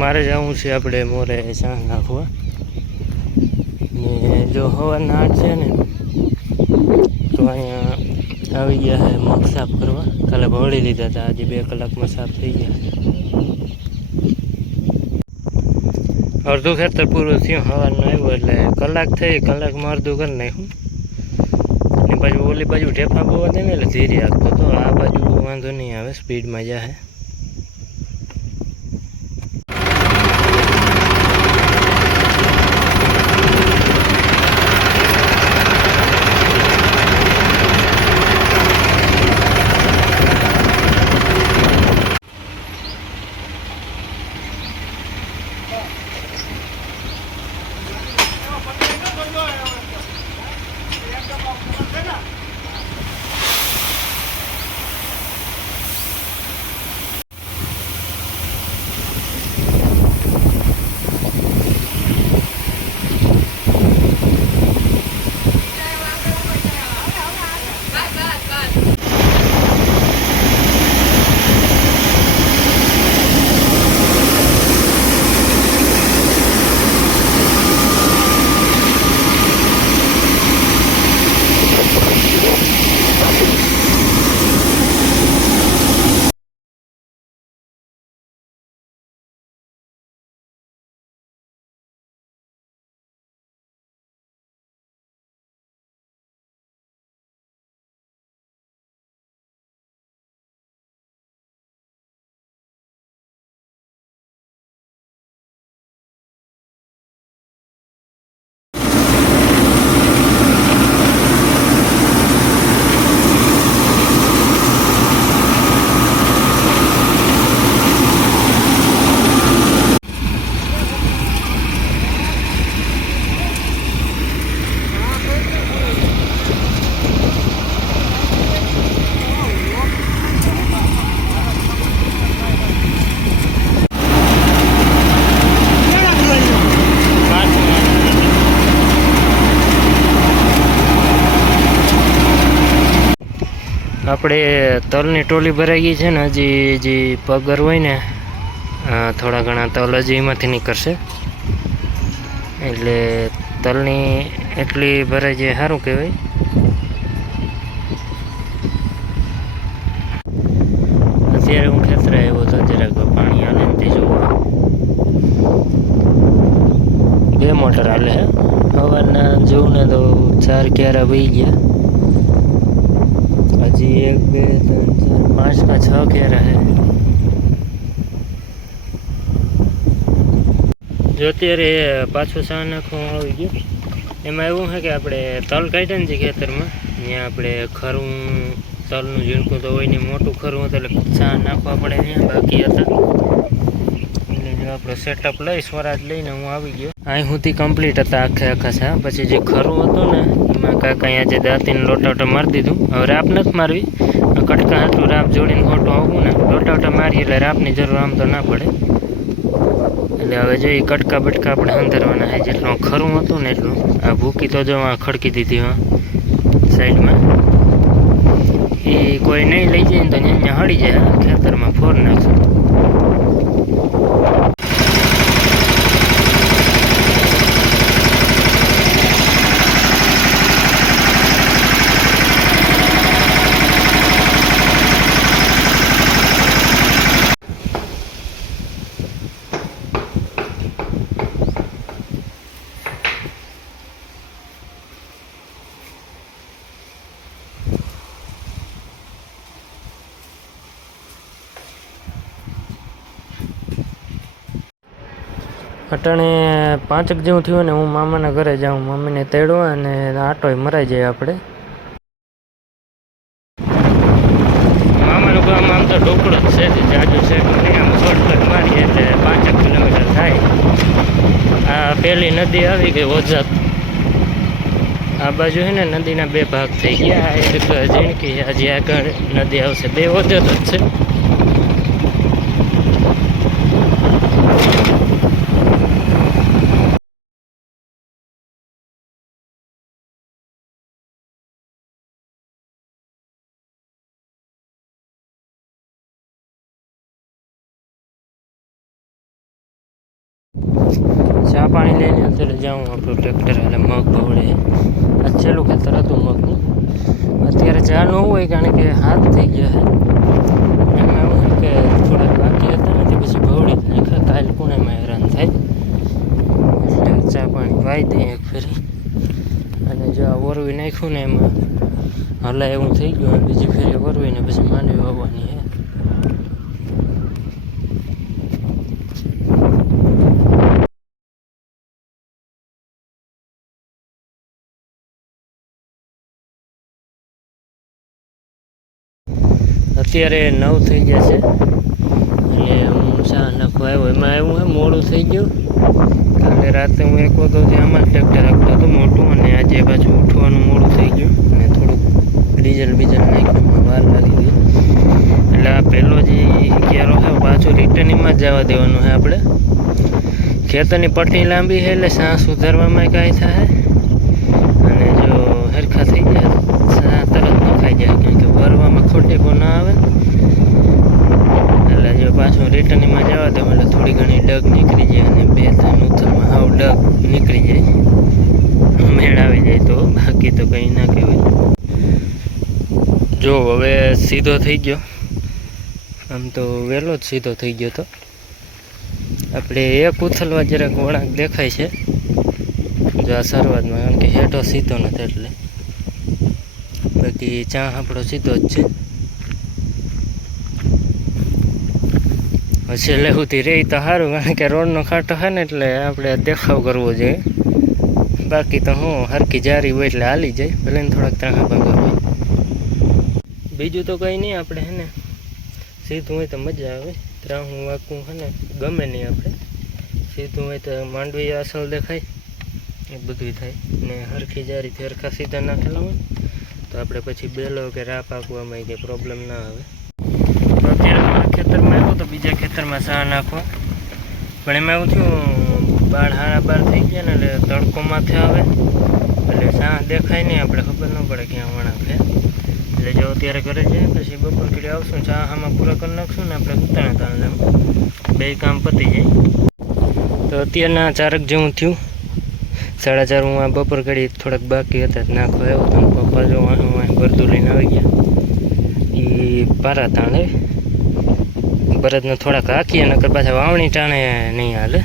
મારે જવું છે આપણે મોરે સાંજ નાખવા ને જો હવાના આઠ છે ને, તો અહીંયા આવી ગયા છે મગ સાફ કરવા. કાલે ભળી લીધા હતા, આજે બે કલાકમાં સાફ થઈ ગયા. અડધું ખેતર પૂરું થયું હવાનું આવ્યું એટલે કલાક થઈ, કલાકમાં અડધું કરી નાખ્યું. ને પાછું ઓલી બાજુ ઢેફા બહુ દે ને એટલે ધીરે આપતો તો આ બાજુ વાંધો નહીં આવે, સ્પીડમાં જાય આપણે તલની ટોલી ભરાઈ ગઈ છે ને, હજી જે પગર હોય ને થોડા ઘણા તલ હજી એમાંથી નીકળશે. એટલે તલની એટલી ભરાઈ જાય સારું કહેવાય. અત્યારે હું ખેતરે આવ્યો હતો જરાક પાણી હાલે તે જોવા. બે મોટર હાલે સવારના જોઉં ને તો ચાર ક્યારા વહી ગયા. હજી એક બે ત્રણ ચાર પાંચ કા છ કેરા હે જો અત્યારે પાછું સા નાખવા આવી ગયું એમાં એવું છે કે આપણે તલ કાઢ્યા ને જે ખેતરમાં ત્યાં આપણે ખરું, તલનું ઝીણકું તો હોય ને મોટું ખરું હતું એટલે સા નાખવા પડે ત્યાં બાકી હતા. એટલે આપણો સેટઅપ લઈ સ્વરાજ લઈને હું આવી ગયો. અહીં સુધી કમ્પ્લીટ હતા આખે આખા સા પછી જે ખરું હતું ને, એમાં કાકા જે દાંતીને લોટાવટા મારી દીધું. હવે રાપ નથી મારવી. કટકા હાટું રાપ જોડીને ખોટું આવું ને, લોટાવટા મારીએ એટલે રાપની જરૂર આમ તો ના પડે. એટલે હવે જો એ કટકા બટકા આપણે અંધારવાના છે, જેટલું ખરું હતું ને એટલું. આ ભૂકી તો જો ખડકી દીધી, હા. સાઈડમાં. એ કોઈ નહીં લઈ જાય ને તો અહીંયા હળી જાય ખેતરમાં ફોર નાખશું. અટાણે પાંચક જેવું થયું ને હું મામાના ઘરે જાઉં. મમ્મીને તેડો અને આટોય મરાઈ જાય આપણે. મામાનું ગામ આમ તો ઢોકળો જ છે જાજુ છે આમ શોર્ટકટ મારીએ એટલે પાંચક કિલોમીટર થાય. આ પેલી નદી આવી ગઈ ઓઝત આ બાજુ છે ને નદીના બે ભાગ થઈ ગયા, એક ઝીણકી, હજી આગળ નદી આવશે. બે ઓજત જ છે. ચા પાણી લઈને અત્યારે જાઉં, આપણું ટ્રેક્ટર એટલે મગ ભવડે. આ છેલ્લું ખેતર હતું મગનું. અત્યારે ચા ન હોય કારણ કે હાથ થઈ ગયા છે. એમાં એવું છે કે થોડાક બાકી હતા ને તે પછી ભવડી નાખ્યા. કાલ એમાં હેરાન થાય. એટલે ચા પાણી વાઈ દઈએ ફેરી. અને જો આ ઓરવી નાખ્યું ને એમાં, હલા એવું થઈ ગયું બીજી ફેરી ઓરવીને પછી માંડવી વાવવાની છે. અત્યારે નવ થઈ ગયા છે. અને હું શા નાખવા આવ્યો. એમાં આવ્યું હે, મોડું થઈ ગયું. કાલે રાતે હું એક વાગ્યાથી આમાં ટ્રેક્ટર રાખતો હતો મોટું, અને આજે પાછું ઉઠવાનું મોડું થઈ ગયું. અને થોડુંક ડીઝલ બીજલ નાખ્યું વાર લાગી ગઈ. એટલે આ પહેલો જે ક્યારો છે પાછું રિટર્નિંગમાં જ જવા દેવાનું છે આપણે. ખેતરની પટ્ટી લાંબી છે એટલે સાં સુધારવામાં કાંઈ થાય. અને જો હરખા થઈ ગયા. તરત ન ખાઈ જાય કેમ કે ભરવામાં ખોટી પણ ના આવે એટલે જો પાછું રિટર્નમાં જવા દઉં એટલે થોડી ઘણી ડગ નીકળી જાય અને બે ત્રણ ઉથલમાં હાવ ડગ નીકળી જાય મેળ આવી જાય તો બાકી તો કંઈ ના કહેવાય. જો હવે સીધો થઈ ગયો આમ તો વહેલો જ સીધો થઈ ગયો તો આપણે એક ઉથલવા જરાક વળાંક દેખાય છે જો આ શરૂઆતમાં કારણ કે હેઠો સીધો નથી એટલે બાકી ચા આપણો સીધો જ છે. પછી સુધી રહી તો સારું, કારણ કે રોડનો ખાટો છે ને એટલે આપણે દેખાવ કરવો જોઈએ. બાકી તો હું હરકી જારી હોય એટલે હાલી જાય, ભલે ને થોડાક ત્રાહા ભાગા હોય. બીજું તો કંઈ નહીં, આપણે હે ને સીધું હોય તો મજા આવે. ત્રાહું વાકું હે ને ગમે નહીં આપણે. સીધું હોય તો માંડવી અસલ દેખાય, એ બધું થાય. ને હરખી જારીથી હરખા સીધા નાખેલા હોય તો આપણે પછી બેલો કે રા પાકવામાં કંઈ પ્રોબ્લેમ ના આવે. તો અત્યારે ખેતરમાં આવ્યો તો બીજા ખેતરમાં સા નાખો. પણ એમાં એવું થયું બાર હારા બાર થઈ ગયા ને એટલે તડકો માથે આવે. એટલે સા દેખાય નહીં, આપણે ખબર ન પડે ક્યાં વણાક છે. એટલે જો અત્યારે ઘરે જઈએ પછી બપોર કરી આવશું ચા આમાં પૂરા કરી નાખશું ને આપણે ઉતાણા તાણ બે કામ પતી જાય. તો અત્યારના ચારક જેવું થયું. સાડા ચાર હું આ બપોર કરી થોડાક બાકી હતા નાખો આવ્યો તો પપ્પા જો અહીં બરદું લઈને આવી ગયા. એ પારા તાણે બરદને થોડાક હાકીએ, નકર પાછા વાવણી ટાણે નહીં હાલે.